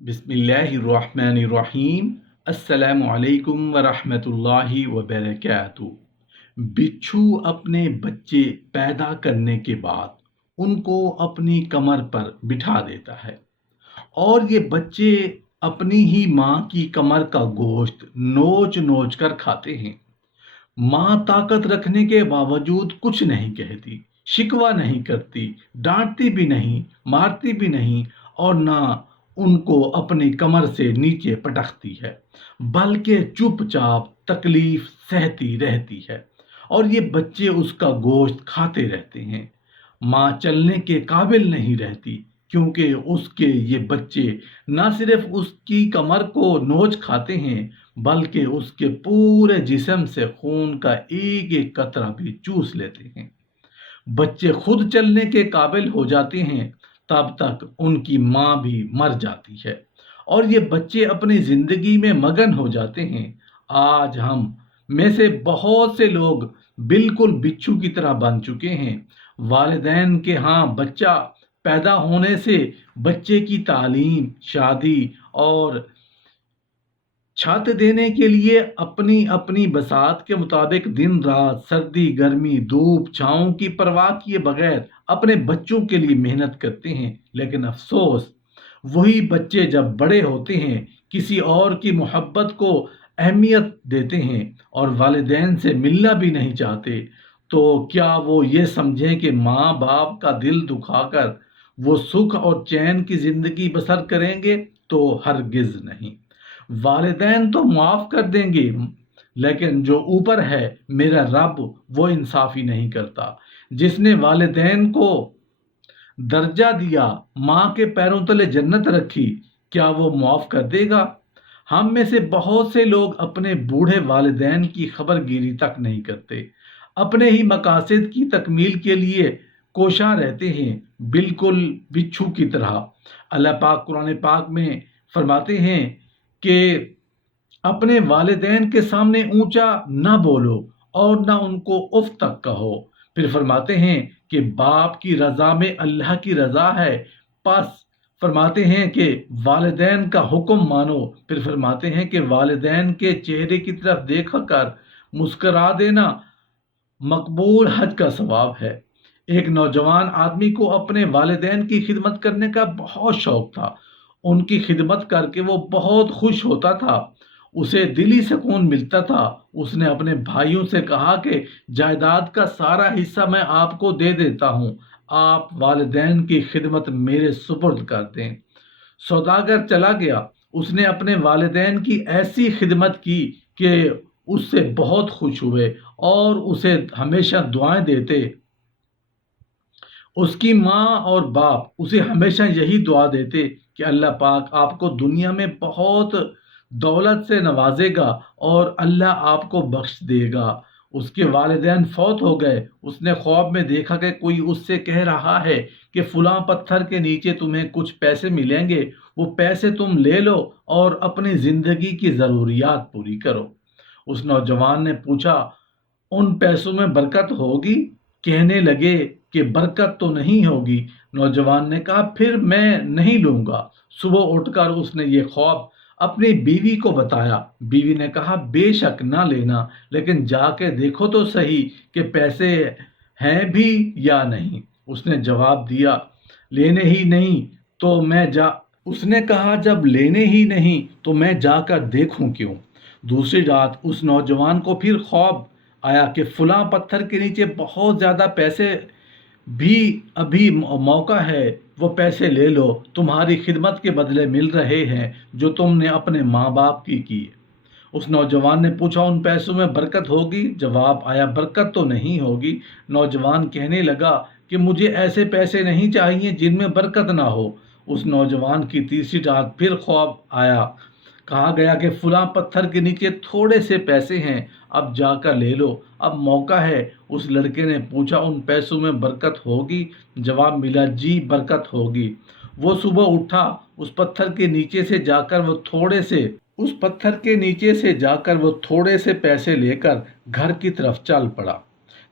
बिस्मिल्लाहिर्रहमानिर्रहीम। अस्सलामु अलैकुम वरहमतुल्लाहि वबरकातुहू। बिच्छू अपने बच्चे पैदा करने के बाद उनको अपनी कमर पर बिठा देता है और ये बच्चे अपनी ही माँ की कमर का गोश्त नोच नोच कर खाते हैं। माँ ताकत रखने के बावजूद कुछ नहीं कहती, शिकवा नहीं करती, डांटती भी नहीं, मारती भी नहीं और ना उनको अपनी कमर से नीचे पटकती है, बल्कि चुपचाप तकलीफ सहती रहती है और ये बच्चे उसका गोश्त खाते रहते हैं। माँ चलने के काबिल नहीं रहती क्योंकि उसके ये बच्चे न सिर्फ उसकी कमर को नोच खाते हैं बल्कि उसके पूरे जिस्म से खून का एक एक कतरा भी चूस लेते हैं। बच्चे खुद चलने के काबिल हो जाते हैं तब तक उनकी माँ भी मर जाती है और ये बच्चे अपनी जिंदगी में मगन हो जाते हैं। आज हम में से बहुत से लोग बिल्कुल बिच्छू की तरह बन चुके हैं। वालिदैन के यहाँ बच्चा पैदा होने से बच्चे की तालीम, शादी और छात देने के लिए अपनी अपनी बसात के मुताबिक दिन रात, सर्दी गर्मी, धूप छाँव की परवाह किए बगैर अपने बच्चों के लिए मेहनत करते हैं। लेकिन अफसोस, वही बच्चे जब बड़े होते हैं किसी और की मोहब्बत को अहमियत देते हैं और वालिदैन से मिलना भी नहीं चाहते, तो क्या वो ये समझें कि माँ बाप का दिल दुखाकर वो सुख और चैन की जिंदगी बसर करेंगे? तो हरगिज नहीं। वालिदैन तो माफ कर देंगे लेकिन जो ऊपर है मेरा रब, वो इंसाफी नहीं करता। जिसने वालिदैन को दर्जा दिया, माँ के पैरों तले जन्नत रखी, क्या वो माफ कर देगा? हम में से बहुत से लोग अपने बूढ़े वालिदैन की खबरगिरी तक नहीं करते, अपने ही मकासद की तकमील के लिए कोशा रहते हैं, बिल्कुल बिच्छू की तरह। अल्लाह पाक कुरान पाक में फरमाते हैं कि अपने वालिदैन के सामने ऊंचा ना बोलो और ना उनको उफ तक कहो। फिर फरमाते हैं कि बाप की रजा में अल्लाह की रजा है। बस फरमाते हैं कि वालिदैन का हुक्म मानो। फिर फरमाते हैं कि वालिदैन के चेहरे की तरफ देख कर मुस्करा देना मकबूल हज का सवाब है। एक नौजवान आदमी को अपने वालिदैन की खिदमत करने का बहुत शौक था। उनकी खिदमत करके वो बहुत खुश होता था, उसे दिली सुकून मिलता था। उसने अपने भाइयों से कहा कि जायदाद का सारा हिस्सा मैं आपको दे देता हूँ, आप वालिदैन की खिदमत मेरे सुपुर्द कर दें। सौदागर चला गया। उसने अपने वालिदैन की ऐसी खिदमत की कि उससे बहुत खुश हुए और उसे हमेशा दुआएं देते। उसकी माँ और बाप उसे हमेशा यही दुआ देते कि अल्लाह पाक आपको दुनिया में बहुत दौलत से नवाजेगा और अल्लाह आपको बख्श देगा। उसके वालिदैन फौत हो गए। उसने ख्वाब में देखा कि कोई उससे कह रहा है कि फलां पत्थर के नीचे तुम्हें कुछ पैसे मिलेंगे, वो पैसे तुम ले लो और अपनी ज़िंदगी की ज़रूरियात पूरी करो। उस नौजवान ने पूछा, उन पैसों में बरकत होगी? कहने लगे कि बरकत तो नहीं होगी। नौजवान ने कहा, फिर मैं नहीं लूंगा। सुबह उठकर उसने ये ख्वाब अपनी बीवी को बताया। बीवी ने कहा, बेशक ना लेना, लेकिन जाके देखो तो सही कि पैसे हैं भी या नहीं। उसने जवाब दिया, लेने ही नहीं तो मैं जा उसने कहा, जब लेने ही नहीं तो मैं जाकर देखूं क्यों। दूसरी रात उस नौजवान को फिर ख्वाब आया कि फलां पत्थर के नीचे बहुत ज़्यादा पैसे भी अभी मौका है, वो पैसे ले लो, तुम्हारी खिदमत के बदले मिल रहे हैं जो तुमने अपने माँ बाप की। उस नौजवान ने पूछा, उन पैसों में बरकत होगी? जवाब आया, बरकत तो नहीं होगी। नौजवान कहने लगा कि मुझे ऐसे पैसे नहीं चाहिए जिनमें बरकत ना हो। उस नौजवान की तीसरी रात फिर ख्वाब आया। कहा गया कि फलां पत्थर के नीचे थोड़े से पैसे हैं, अब जाकर ले लो, अब मौका है। उस लड़के ने पूछा, उन पैसों में बरकत होगी? जवाब मिला, जी बरकत होगी। वो सुबह उठा, उस पत्थर के नीचे से जाकर वो थोड़े से पैसे लेकर घर की तरफ चल पड़ा।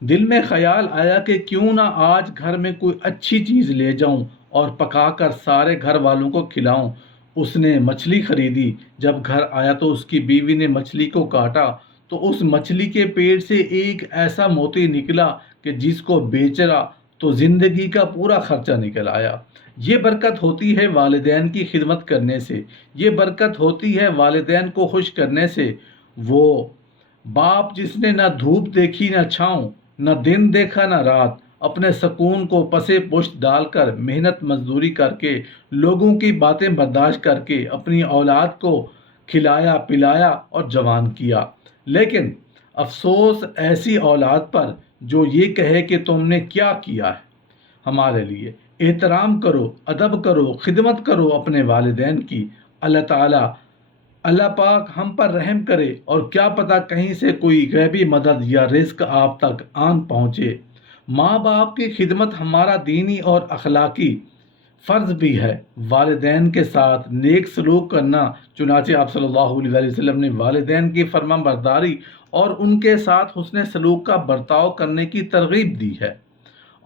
दिल में ख्याल आया कि क्यों ना आज घर में कोई अच्छी चीज़ ले जाऊं और पकाकर सारे घर वालों को खिलाऊं। اس نے مچھلی خریدی، جب گھر آیا تو اس کی بیوی نے مچھلی کو کاٹا تو اس مچھلی کے پیٹ سے ایک ایسا موتی نکلا کہ جس کو بیچا تو زندگی کا پورا خرچہ نکل آیا۔ یہ برکت ہوتی ہے والدین کی خدمت کرنے سے، یہ برکت ہوتی ہے والدین کو خوش کرنے سے۔ وہ باپ جس نے نہ دھوپ دیکھی نہ چھاؤں، نہ دن دیکھا نہ رات، اپنے سکون کو پسے پشت ڈال کر محنت مزدوری کر کے، لوگوں کی باتیں برداشت کر کے اپنی اولاد کو کھلایا پلایا اور جوان کیا۔ لیکن افسوس ایسی اولاد پر جو یہ کہے کہ تم نے کیا کیا ہے ہمارے لیے۔ احترام کرو، ادب کرو، خدمت کرو اپنے والدین کی۔ اللہ پاک ہم پر رحم کرے اور کیا پتہ کہیں سے کوئی غیبی مدد یا رزق آپ تک آن پہنچے۔ ماں باپ کی خدمت ہمارا دینی اور اخلاقی فرض بھی ہے۔ والدین کے ساتھ نیک سلوک کرنا، چنانچہ آپ صلی اللہ علیہ وسلم نے والدین کی فرما برداری اور ان کے ساتھ حسن سلوک کا برتاؤ کرنے کی ترغیب دی ہے،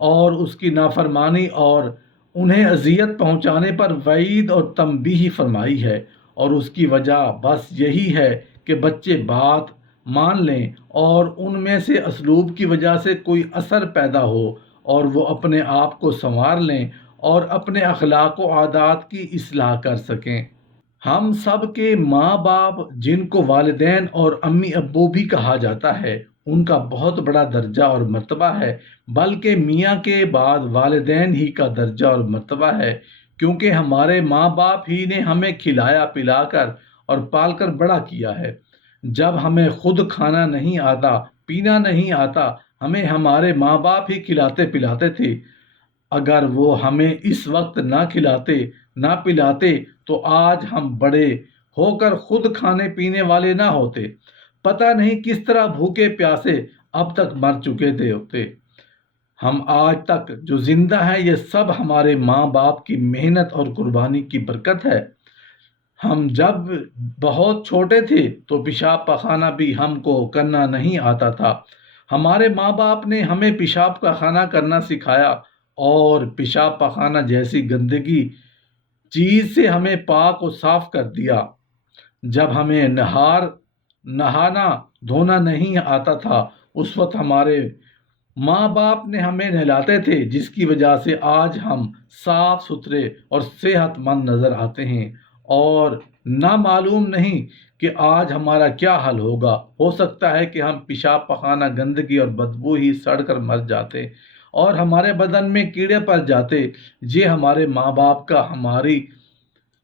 اور اس کی نافرمانی اور انہیں اذیت پہنچانے پر وعید اور تنبیہ فرمائی ہے۔ اور اس کی وجہ بس یہی ہے کہ بچے بات مان لیں اور ان میں سے اسلوب کی وجہ سے کوئی اثر پیدا ہو اور وہ اپنے آپ کو سنوار لیں اور اپنے اخلاق و عادات کی اصلاح کر سکیں۔ ہم سب کے ماں باپ، جن کو والدین اور امی ابو بھی کہا جاتا ہے، ان کا بہت بڑا درجہ اور مرتبہ ہے، بلکہ میاں کے بعد والدین ہی کا درجہ اور مرتبہ ہے، کیونکہ ہمارے ماں باپ ہی نے ہمیں کھلایا پلا کر اور پال کر بڑا کیا ہے۔ جب ہمیں خود کھانا نہیں آتا، پینا نہیں آتا، ہمیں ہمارے ماں باپ ہی کھلاتے پلاتے تھے۔ اگر وہ ہمیں اس وقت نہ کھلاتے نہ پلاتے تو آج ہم بڑے ہو کر خود کھانے پینے والے نہ ہوتے، پتہ نہیں کس طرح بھوکے پیاسے اب تک مر چکے ہوتے۔ ہم آج تک جو زندہ ہیں یہ سب ہمارے ماں باپ کی محنت اور قربانی کی برکت ہے۔ ہم جب بہت چھوٹے تھے تو پیشاب پخانہ بھی ہم کو کرنا نہیں آتا تھا، ہمارے ماں باپ نے ہمیں پیشاب پخانہ کرنا سکھایا اور پیشاب پخانہ جیسی گندگی چیز سے ہمیں پاک و صاف کر دیا۔ جب ہمیں نہانا دھونا نہیں آتا تھا، اس وقت ہمارے ماں باپ نے ہمیں نہلاتے تھے، جس کی وجہ سے آج ہم صاف ستھرے اور صحت مند نظر آتے ہیں، اور نہ معلوم نہیں کہ آج ہمارا کیا حال ہوگا۔ ہو سکتا ہے کہ ہم پیشاب پخانہ گندگی اور بدبو ہی سڑ کر مر جاتے اور ہمارے بدن میں کیڑے پڑ جاتے۔ یہ ہمارے ماں باپ کا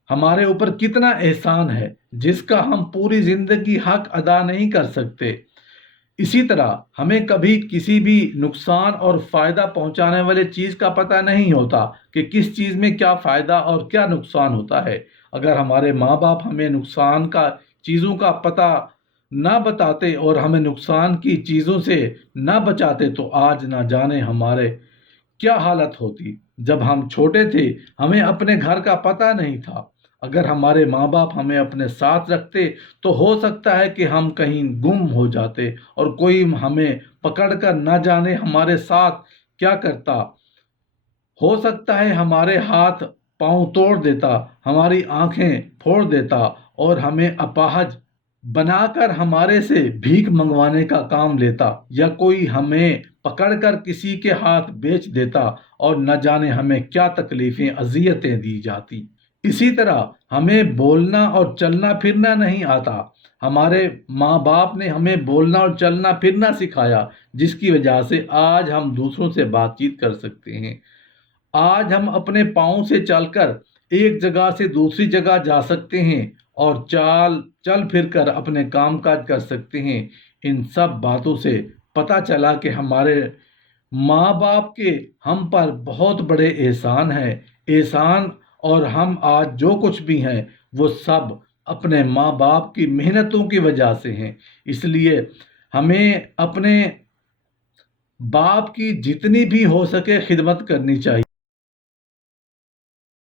ہمارے اوپر کتنا احسان ہے، جس کا ہم پوری زندگی حق ادا نہیں کر سکتے۔ اسی طرح ہمیں کبھی کسی بھی نقصان اور فائدہ پہنچانے والے چیز کا پتہ نہیں ہوتا کہ کس چیز میں کیا فائدہ اور کیا نقصان ہوتا ہے۔ اگر ہمارے ماں باپ ہمیں نقصان کا چیزوں کا پتہ نہ بتاتے اور ہمیں نقصان کی چیزوں سے نہ بچاتے تو آج نہ جانے ہمارے کیا حالت ہوتی۔ جب ہم چھوٹے تھے ہمیں اپنے گھر کا پتہ نہیں تھا، اگر ہمارے ماں باپ ہمیں اپنے ساتھ رکھتے تو ہو سکتا ہے کہ ہم کہیں گم ہو جاتے اور کوئی ہمیں پکڑ کر نہ جانے ہمارے ساتھ کیا کرتا۔ ہو سکتا ہے ہمارے ہاتھ پاؤں توڑ دیتا، ہماری آنکھیں پھوڑ دیتا اور ہمیں اپاہج بنا کر ہمارے سے بھیک منگوانے کا کام لیتا، یا کوئی ہمیں پکڑ کر کسی کے ہاتھ بیچ دیتا اور نہ جانے ہمیں کیا تکلیفیں اذیتیں دی جاتی۔ اسی طرح ہمیں بولنا اور چلنا پھرنا نہیں آتا، ہمارے ماں باپ نے ہمیں بولنا اور چلنا پھرنا سکھایا، جس کی وجہ سے آج ہم دوسروں سے بات چیت کر سکتے ہیں۔ آج ہم اپنے پاؤں سے چل کر ایک جگہ سے دوسری جگہ جا سکتے ہیں اور چل پھر کر اپنے کام کاج کر سکتے ہیں۔ ان سب باتوں سے پتہ چلا کہ ہمارے ماں باپ کے ہم پر بہت بڑے احسان، اور ہم آج جو کچھ بھی ہیں وہ سب اپنے ماں باپ کی محنتوں کی وجہ سے ہیں۔ اس لیے ہمیں اپنے باپ کی جتنی بھی ہو سکے خدمت کرنی چاہیے۔